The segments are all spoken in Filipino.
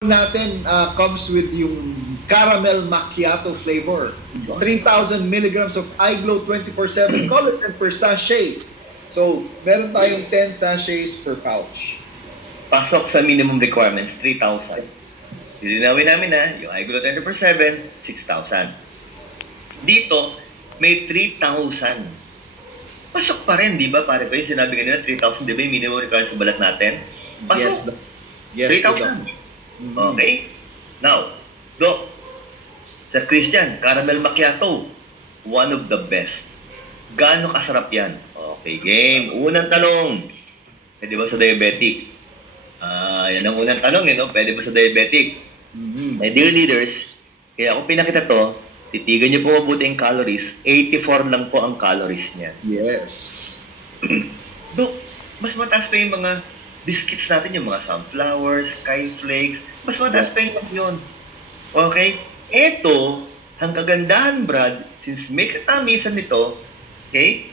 natin comes with yung caramel macchiato flavor. 3,000 milligrams of iGlow 24/7 collagen per sachet. So, meron tayong 10 sachets per pouch. Pasok sa minimum requirements, 3,000. Lilinawin namin na, yung iGlow 24/7, 6,000. Dito, may 3,000. Pasok pa rin, di ba? Pare pa yung sinabi kanina, 3,000, di ba yung minimum requirements sa balat natin? Pasok. Yes, 3,000. Okay? Now, Doc, Sir Christian, caramel macchiato, one of the best. Gaano kasarap yan? Okay, game. Unang tanong, pwede ba sa diabetic? Yan ang unang tanong, no? Pwede ba sa diabetic? My dear leaders, kaya ako pinakita to, titigan niyo po mabuti yung calories. 84 lang po ang calories niya. Yes. Dok, mas mataas pa yung mga biscuits natin, yung mga sunflowers, skyflakes, mas mataas pa yung yun. Okay? Eto, ang kagandahan, Brad, since may katamisan nito, okay,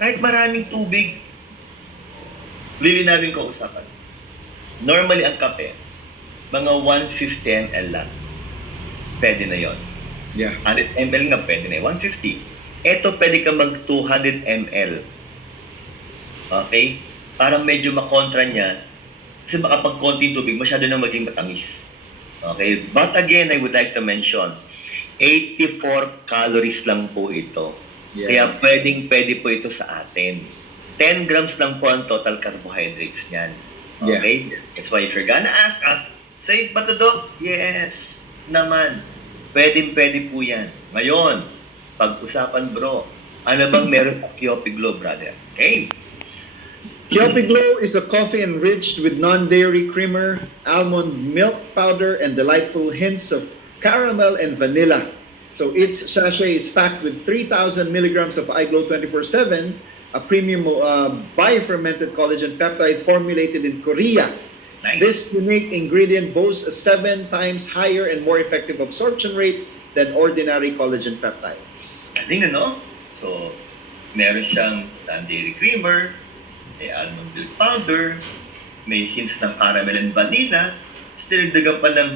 kahit maraming tubig, lilinawin ko usapan. Normally, ang kape, mga 150 ml lang. Pwede na yon. Yeah. 100 ml nga pwede na 150. Eto, pwede ka mag 200 ml. Okay? Parang medyo makontra niya. Kasi baka pag konting tubig, masyado na maging matamis. Okay? But again, I would like to mention, 84 calories lang po ito. Yeah. Kaya pwede po ito sa atin. 10 grams lang po ang total carbohydrates niyan. Okay? Yeah. That's why if you're gonna ask us, safe ba to, Doc? Yes naman. Pwede po yan. Ngayon, pag-usapan bro, ano bang meron sa Kiopi Glow, brother? Okay? Kiopi Glow is a coffee enriched with non-dairy creamer, almond milk powder, and delightful hints of caramel and vanilla. So each sachet is packed with 3,000 milligrams of iGlow 24/7, a premium biofermented collagen peptide formulated in Korea. Nice. This unique ingredient boasts a 7 times higher and more effective absorption rate than ordinary collagen peptides. Galing, ano? So, meron siyang non-dairy creamer, may almond milk powder, may hints ng caramel and vanilla, tapos dinagdagan pa ng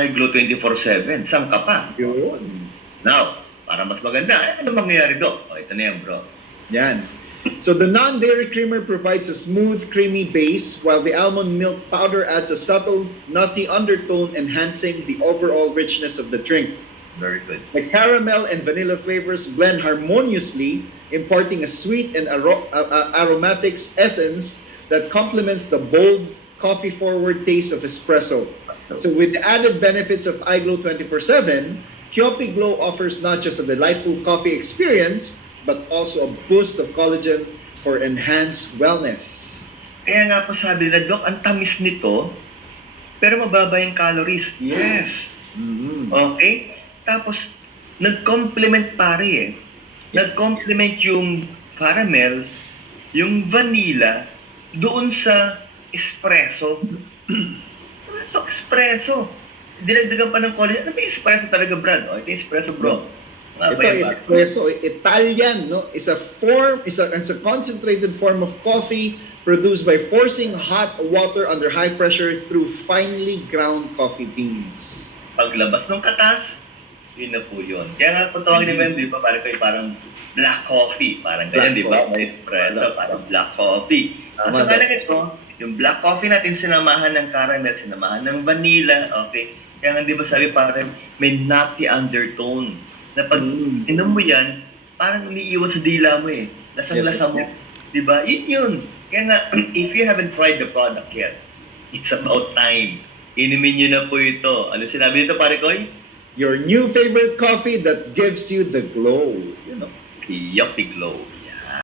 iGlow 24/7. Saan ka pa? Yun. Now, para mas maganda, ano mangyayari do? O, ito na yan, bro. Yan. So the non-dairy creamer provides a smooth, creamy base, while the almond milk powder adds a subtle, nutty undertone, enhancing the overall richness of the drink. Very good. The caramel and vanilla flavors blend harmoniously, imparting a sweet and aromatic essence that complements the bold, coffee-forward taste of espresso. So with the added benefits of iGlow 24/7, Kiopi Glow offers not just a delightful coffee experience, but also a boost of collagen for enhanced wellness. Kaya nga po sabi na, Doc, ang tamis nito, pero mababa yung calories. Yes. Okay? Tapos, nag-complement pare eh. Nag-complement yung caramel, yung vanilla, doon sa espresso. Ano ito, espresso? Dinagdagan pa ng collagen. Ano ba yung espresso talaga, Brad? O, ito yung espresso, bro. Ito espresso, Italian, no? It's a concentrated form of coffee produced by forcing hot water under high pressure through finely ground coffee beans. Paglabas ng katas, yun na po yun. Kaya nga, kung tawagin naman, di ba, parang black coffee. Parang ganyan, di ba? May espresso, parang black coffee. So, nga lang ito, yung black coffee natin, sinamahan ng caramel, sinamahan ng vanilla, okay? Kaya nga, di ba sabi, parang may nutty undertone. Na pag inom mo yan, parang umiiwan sa dila mo eh. Lasang-lasa mo. Diba? Yun. Kaya nga, if you haven't tried the product yet, it's about time. Inumin nyo na po ito. Ano sinabi dito, pare Koy? Your new favorite coffee that gives you the glow. You know. Kiopi Glow.